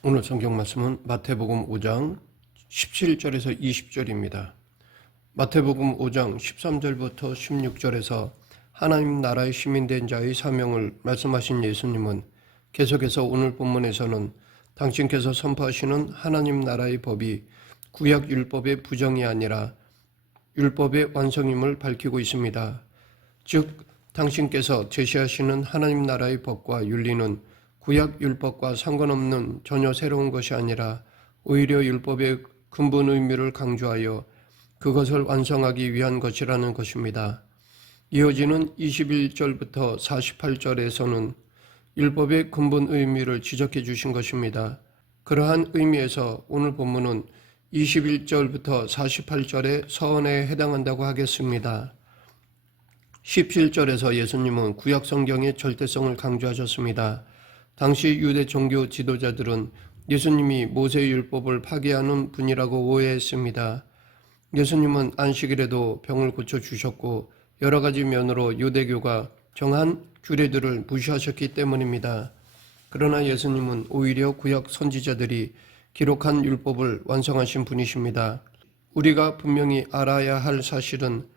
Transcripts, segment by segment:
오늘 성경 말씀은 마태복음 5장 17절에서 20절입니다. 마태복음 5장 13절부터 16절에서 하나님 나라의 시민된 자의 사명을 말씀하신 예수님은 계속해서 오늘 본문에서는 당신께서 선포하시는 하나님 나라의 법이 구약 율법의 부정이 아니라 율법의 완성임을 밝히고 있습니다. 즉 당신께서 제시하시는 하나님 나라의 법과 윤리는 구약 율법과 상관없는 전혀 새로운 것이 아니라 오히려 율법의 근본 의미를 강조하여 그것을 완성하기 위한 것이라는 것입니다. 이어지는 21절부터 48절에서는 율법의 근본 의미를 지적해 주신 것입니다. 그러한 의미에서 오늘 본문은 21절부터 48절의 서언에 해당한다고 하겠습니다. 17절에서 예수님은 구약 성경의 절대성을 강조하셨습니다. 당시 유대 종교 지도자들은 예수님이 모세의 율법을 파기하는 분이라고 오해했습니다. 예수님은 안식일에도 병을 고쳐주셨고 여러 가지 면으로 유대교가 정한 규례들을 무시하셨기 때문입니다. 그러나 예수님은 오히려 구약 선지자들이 기록한 율법을 완성하신 분이십니다. 우리가 분명히 알아야 할 사실은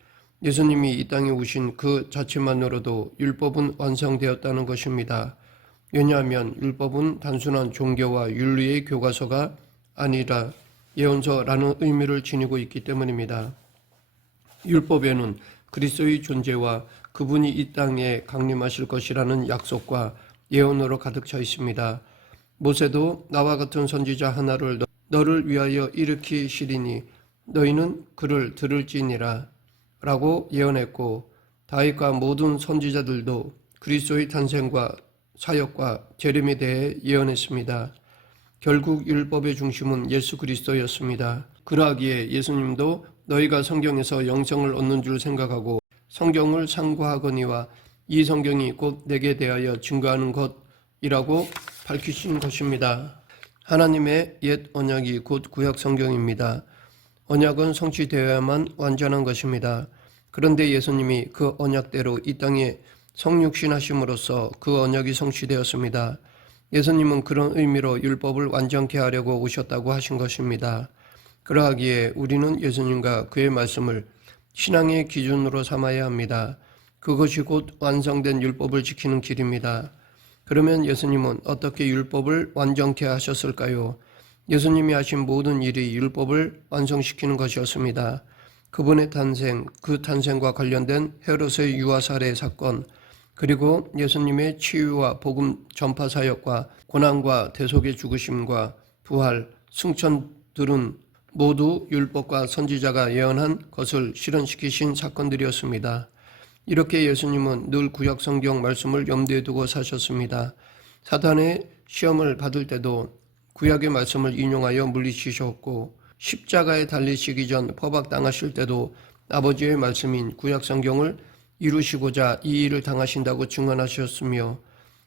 예수님이 이 땅에 오신 그 자체만으로도 율법은 완성되었다는 것입니다. 왜냐하면 율법은 단순한 종교와 윤리의 교과서가 아니라 예언서라는 의미를 지니고 있기 때문입니다. 율법에는 그리스도의 존재와 그분이 이 땅에 강림하실 것이라는 약속과 예언으로 가득 차 있습니다. 모세도 나와 같은 선지자 하나를 너를 위하여 일으키시리니 너희는 그를 들을지니라 라고 예언했고, 다윗과 모든 선지자들도 그리스도의 탄생과 사역과 재림에 대해 예언했습니다. 결국 율법의 중심은 예수 그리스도였습니다. 그러하기에 예수님도 너희가 성경에서 영생을 얻는 줄 생각하고 성경을 상고하거니와 이 성경이 곧 내게 대하여 증거하는 것이라고 밝히신 것입니다. 하나님의 옛 언약이 곧 구약 성경입니다. 언약은 성취되어야만 완전한 것입니다. 그런데 예수님이 그 언약대로 이 땅에 성육신하심으로써 그 언약이 성취되었습니다. 예수님은 그런 의미로 율법을 완전케 하려고 오셨다고 하신 것입니다. 그러하기에 우리는 예수님과 그의 말씀을 신앙의 기준으로 삼아야 합니다. 그것이 곧 완성된 율법을 지키는 길입니다. 그러면 예수님은 어떻게 율법을 완전케 하셨을까요? 예수님이 하신 모든 일이 율법을 완성시키는 것이었습니다. 그분의 탄생, 그 탄생과 관련된 헤롯의 유아 살해 사건, 그리고 예수님의 치유와 복음 전파 사역과 고난과 대속의 죽으심과 부활, 승천들은 모두 율법과 선지자가 예언한 것을 실현시키신 사건들이었습니다. 이렇게 예수님은 늘 구약 성경 말씀을 염두에 두고 사셨습니다. 사탄의 시험을 받을 때도 구약의 말씀을 인용하여 물리치셨고, 십자가에 달리시기 전 포박당하실 때도 아버지의 말씀인 구약 성경을 이루시고자 이 일을 당하신다고 증언하셨으며,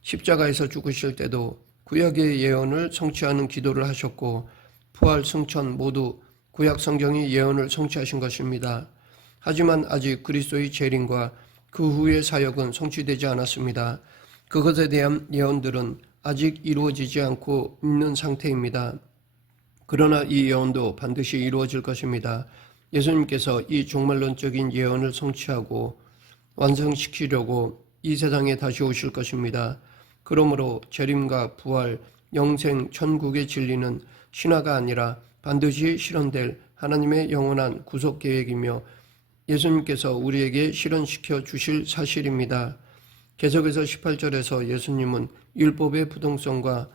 십자가에서 죽으실 때도 구약의 예언을 성취하는 기도를 하셨고, 부활, 승천 모두 구약 성경의 예언을 성취하신 것입니다. 하지만 아직 그리스도의 재림과 그 후의 사역은 성취되지 않았습니다. 그것에 대한 예언들은 아직 이루어지지 않고 있는 상태입니다. 그러나 이 예언도 반드시 이루어질 것입니다. 예수님께서 이 종말론적인 예언을 성취하고 완성시키려고 이 세상에 다시 오실 것입니다. 그러므로 재림과 부활, 영생, 천국의 진리는 신화가 아니라 반드시 실현될 하나님의 영원한 구속 계획이며 예수님께서 우리에게 실현시켜 주실 사실입니다. 계속해서 18절에서 예수님은 율법의 부동성과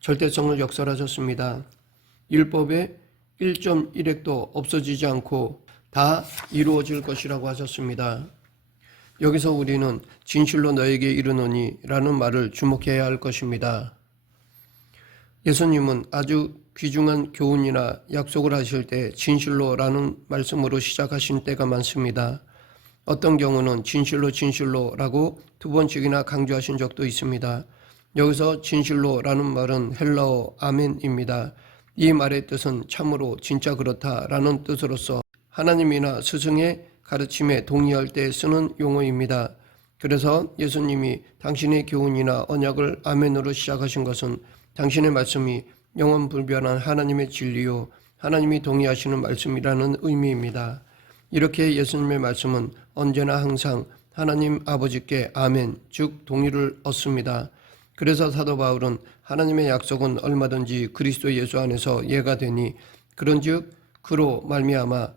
절대성을 역설하셨습니다. 율법의 1.1획도 없어지지 않고 다 이루어질 것이라고 하셨습니다. 여기서 우리는 진실로 너에게 이르노니 라는 말을 주목해야 할 것입니다. 예수님은 아주 귀중한 교훈이나 약속을 하실 때 진실로 라는 말씀으로 시작하신 때가 많습니다. 어떤 경우는 진실로 진실로라고 두 번씩이나 강조하신 적도 있습니다. 여기서 진실로라는 말은 헬라어 아멘입니다. 이 말의 뜻은 참으로 진짜 그렇다라는 뜻으로서 하나님이나 스승의 가르침에 동의할 때 쓰는 용어입니다. 그래서 예수님이 당신의 교훈이나 언약을 아멘으로 시작하신 것은 당신의 말씀이 영원 불변한 하나님의 진리요 하나님이 동의하시는 말씀이라는 의미입니다. 이렇게 예수님의 말씀은 언제나 항상 하나님 아버지께 아멘, 즉 동의를 얻습니다. 그래서 사도 바울은 하나님의 약속은 얼마든지 그리스도 예수 안에서 예가 되니 그런즉 그로 말미암아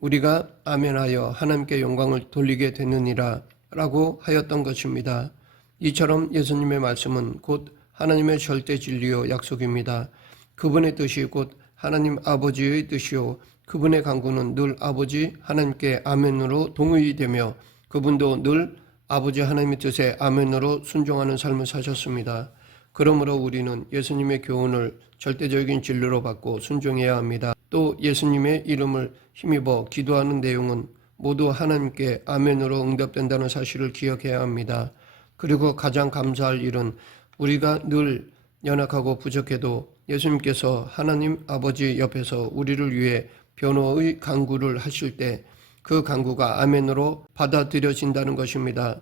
우리가 아멘하여 하나님께 영광을 돌리게 되느니라 라고 하였던 것입니다. 이처럼 예수님의 말씀은 곧 하나님의 절대 진리요 약속입니다. 그분의 뜻이 곧 하나님 아버지의 뜻이요 그분의 간구는 늘 아버지 하나님께 아멘으로 동의되며 그분도 늘 아버지 하나님의 뜻에 아멘으로 순종하는 삶을 사셨습니다. 그러므로 우리는 예수님의 교훈을 절대적인 진리로 받고 순종해야 합니다. 또 예수님의 이름을 힘입어 기도하는 내용은 모두 하나님께 아멘으로 응답된다는 사실을 기억해야 합니다. 그리고 가장 감사할 일은 우리가 늘 연약하고 부족해도 예수님께서 하나님 아버지 옆에서 우리를 위해 변호의 간구를 하실 때 그 간구가 아멘으로 받아들여진다는 것입니다.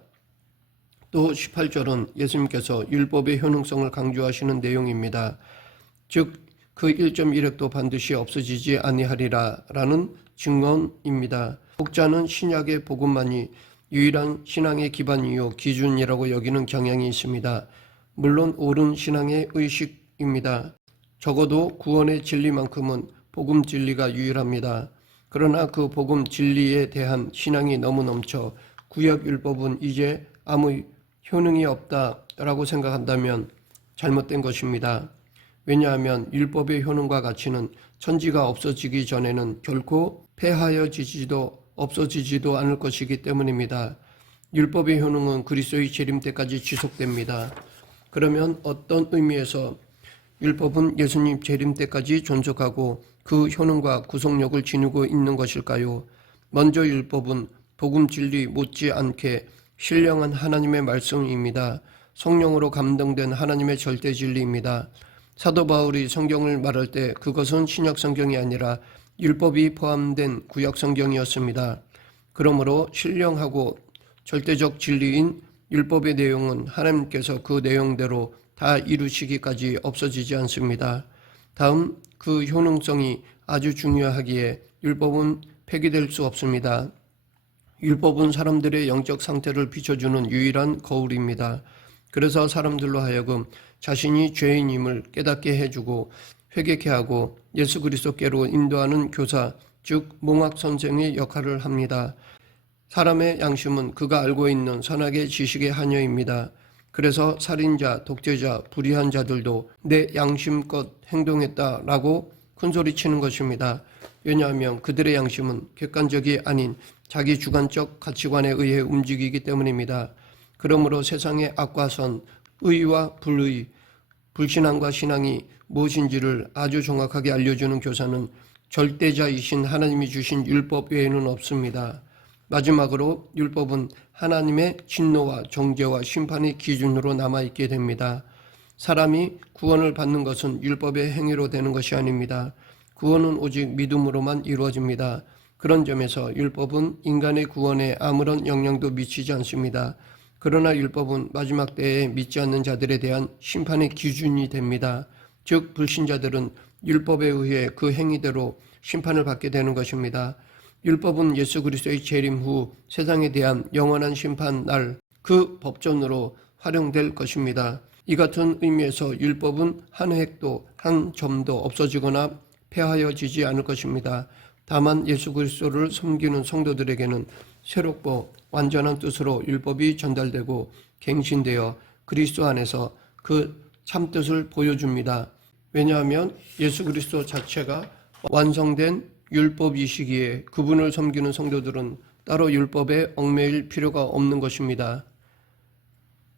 또 18절은 예수님께서 율법의 효능성을 강조하시는 내용입니다. 즉 그 1.1획도 반드시 없어지지 아니하리라 라는 증언입니다. 목자는 신약의 복음만이 유일한 신앙의 기반이요 기준이라고 여기는 경향이 있습니다. 물론 옳은 신앙의 의식입니다. 적어도 구원의 진리만큼은 복음 진리가 유일합니다. 그러나 그 복음 진리에 대한 신앙이 너무 넘쳐 구약 율법은 이제 아무 효능이 없다라고 생각한다면 잘못된 것입니다. 왜냐하면 율법의 효능과 가치는 천지가 없어지기 전에는 결코 폐하여지지도 없어지지도 않을 것이기 때문입니다. 율법의 효능은 그리스도의 재림 때까지 지속됩니다. 그러면 어떤 의미에서 율법은 예수님 재림 때까지 존속하고 그 효능과 구속력을 지니고 있는 것일까요? 먼저 율법은 복음 진리 못지않게 신령한 하나님의 말씀입니다. 성령으로 감동된 하나님의 절대 진리입니다. 사도 바울이 성경을 말할 때 그것은 신약 성경이 아니라 율법이 포함된 구약 성경이었습니다. 그러므로 신령하고 절대적 진리인 율법의 내용은 하나님께서 그 내용대로 다 이루시기까지 없어지지 않습니다. 다음 그 효능성이 아주 중요하기에 율법은 폐기될 수 없습니다. 율법은 사람들의 영적 상태를 비춰주는 유일한 거울입니다. 그래서 사람들로 하여금 자신이 죄인임을 깨닫게 해주고 회개케 하고 예수 그리스도께로 인도하는 교사, 즉 몽학 선생의 역할을 합니다. 사람의 양심은 그가 알고 있는 선악의 지식의 한여입니다. 그래서 살인자, 독재자, 불의한 자들도 내 양심껏 행동했다라고 큰소리치는 것입니다. 왜냐하면 그들의 양심은 객관적이 아닌 자기 주관적 가치관에 의해 움직이기 때문입니다. 그러므로 세상의 악과 선, 의와 불의, 불신앙과 신앙이 무엇인지를 아주 정확하게 알려주는 교사는 절대자이신 하나님이 주신 율법 외에는 없습니다. 마지막으로 율법은 하나님의 진노와 정죄와 심판의 기준으로 남아있게 됩니다. 사람이 구원을 받는 것은 율법의 행위로 되는 것이 아닙니다. 구원은 오직 믿음으로만 이루어집니다. 그런 점에서 율법은 인간의 구원에 아무런 영향도 미치지 않습니다. 그러나 율법은 마지막 때에 믿지 않는 자들에 대한 심판의 기준이 됩니다. 즉 불신자들은 율법에 의해 그 행위대로 심판을 받게 되는 것입니다. 율법은 예수 그리스도의 재림 후 세상에 대한 영원한 심판 날 그 법전으로 활용될 것입니다. 이 같은 의미에서 율법은 한 획도 한 점도 없어지거나 폐하여지지 않을 것입니다. 다만 예수 그리스도를 섬기는 성도들에게는 새롭고 완전한 뜻으로 율법이 전달되고 갱신되어 그리스도 안에서 그 참뜻을 보여줍니다. 왜냐하면 예수 그리스도 자체가 완성된 율법이시기에 그분을 섬기는 성도들은 따로 율법에 얽매일 필요가 없는 것입니다.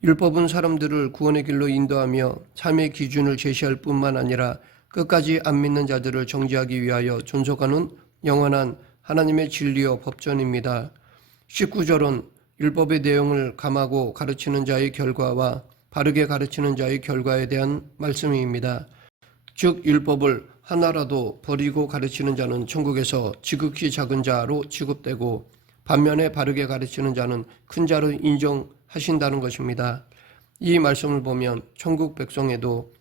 율법은 사람들을 구원의 길로 인도하며 삶의 기준을 제시할 뿐만 아니라 끝까지 안 믿는 자들을 정죄하기 위하여 존속하는 영원한 하나님의 진리요 법전입니다. 19절은 율법의 내용을 감하고 가르치는 자의 결과와 바르게 가르치는 자의 결과에 대한 말씀입니다. 즉 율법을 하나라도 버리고 가르치는 자는 천국에서 지극히 작은 자로 취급되고 반면에 바르게 가르치는 자는 큰 자로 인정하신다는 것입니다. 이 말씀을 보면 천국 백성에도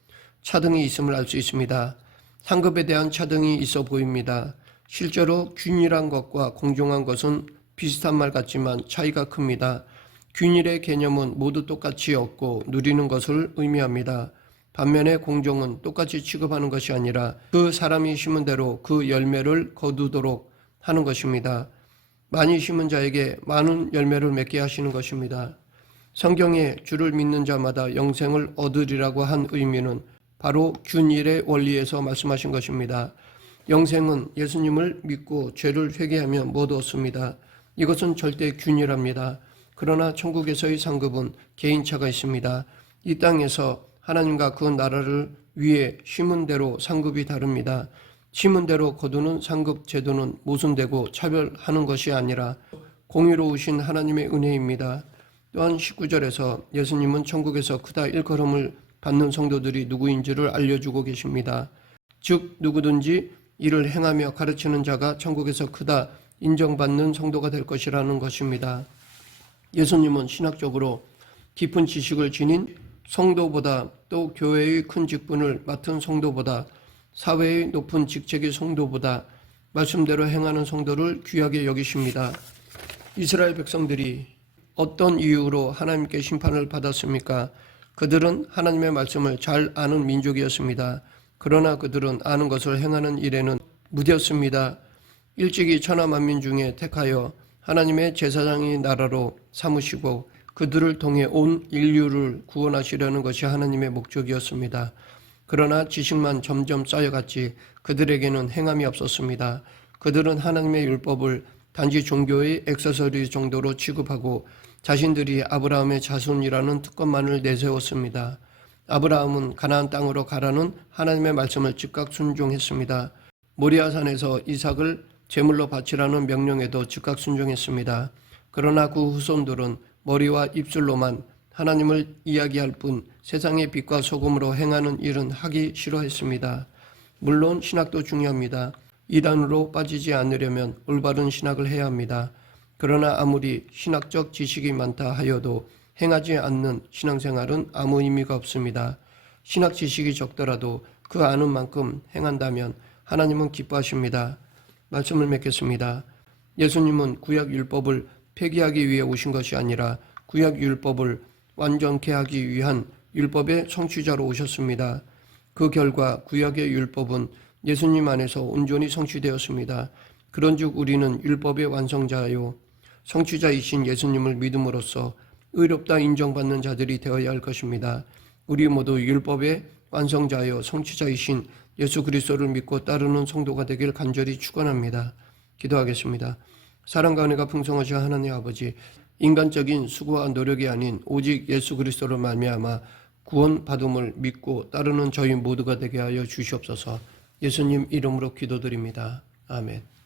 차등이 있음을 알 수 있습니다. 상급에 대한 차등이 있어 보입니다. 실제로 균일한 것과 공정한 것은 비슷한 말 같지만 차이가 큽니다. 균일의 개념은 모두 똑같이 얻고 누리는 것을 의미합니다. 반면에 공정은 똑같이 취급하는 것이 아니라 그 사람이 심은 대로 그 열매를 거두도록 하는 것입니다. 많이 심은 자에게 많은 열매를 맺게 하시는 것입니다. 성경에 주를 믿는 자마다 영생을 얻으리라고 한 의미는 바로 균일의 원리에서 말씀하신 것입니다. 영생은 예수님을 믿고 죄를 회개하면 모두 얻습니다. 이것은 절대 균일합니다. 그러나 천국에서의 상급은 개인차가 있습니다. 이 땅에서 하나님과 그 나라를 위해 심은 대로 상급이 다릅니다. 심은 대로 거두는 상급 제도는 모순되고 차별하는 것이 아니라 공의로우신 하나님의 은혜입니다. 또한 19절에서 예수님은 천국에서 크다 일컬음을 받는 성도들이 누구인지를 알려주고 계십니다. 즉 누구든지 이를 행하며 가르치는 자가 천국에서 크다 인정받는 성도가 될 것이라는 것입니다. 예수님은 신학적으로 깊은 지식을 지닌 성도보다 또 교회의 큰 직분을 맡은 성도보다 사회의 높은 직책의 성도보다 말씀대로 행하는 성도를 귀하게 여기십니다. 이스라엘 백성들이 어떤 이유로 하나님께 심판을 받았습니까? 그들은 하나님의 말씀을 잘 아는 민족이었습니다. 그러나 그들은 아는 것을 행하는 일에는 무뎠습니다. 일찍이 천하 만민 중에 택하여 하나님의 제사장의 나라로 삼으시고 그들을 통해 온 인류를 구원하시려는 것이 하나님의 목적이었습니다. 그러나 지식만 점점 쌓여갔지 그들에게는 행함이 없었습니다. 그들은 하나님의 율법을 단지 종교의 액세서리 정도로 취급하고 자신들이 아브라함의 자손이라는 특권만을 내세웠습니다. 아브라함은 가나안 땅으로 가라는 하나님의 말씀을 즉각 순종했습니다. 모리아산에서 이삭을 제물로 바치라는 명령에도 즉각 순종했습니다. 그러나 그 후손들은 머리와 입술로만 하나님을 이야기할 뿐 세상의 빛과 소금으로 행하는 일은 하기 싫어했습니다. 물론 신학도 중요합니다. 이단으로 빠지지 않으려면 올바른 신학을 해야 합니다. 그러나 아무리 신학적 지식이 많다 하여도 행하지 않는 신앙생활은 아무 의미가 없습니다. 신학 지식이 적더라도 그 아는 만큼 행한다면 하나님은 기뻐하십니다. 말씀을 맺겠습니다. 예수님은 구약 율법을 폐기하기 위해 오신 것이 아니라 구약 율법을 완전케 하기 위한 율법의 성취자로 오셨습니다. 그 결과 구약의 율법은 예수님 안에서 온전히 성취되었습니다. 그런즉 우리는 율법의 완성자요 성취자이신 예수님을 믿음으로써 의롭다 인정받는 자들이 되어야 할 것입니다. 우리 모두 율법의 완성자여 성취자이신 예수 그리스도를 믿고 따르는 성도가 되길 간절히 축원합니다. 기도하겠습니다. 사랑과 은혜가 풍성하신 하나님 아버지, 인간적인 수고와 노력이 아닌 오직 예수 그리스도로 말미암아 구원받음을 믿고 따르는 저희 모두가 되게 하여 주시옵소서. 예수님 이름으로 기도드립니다. 아멘.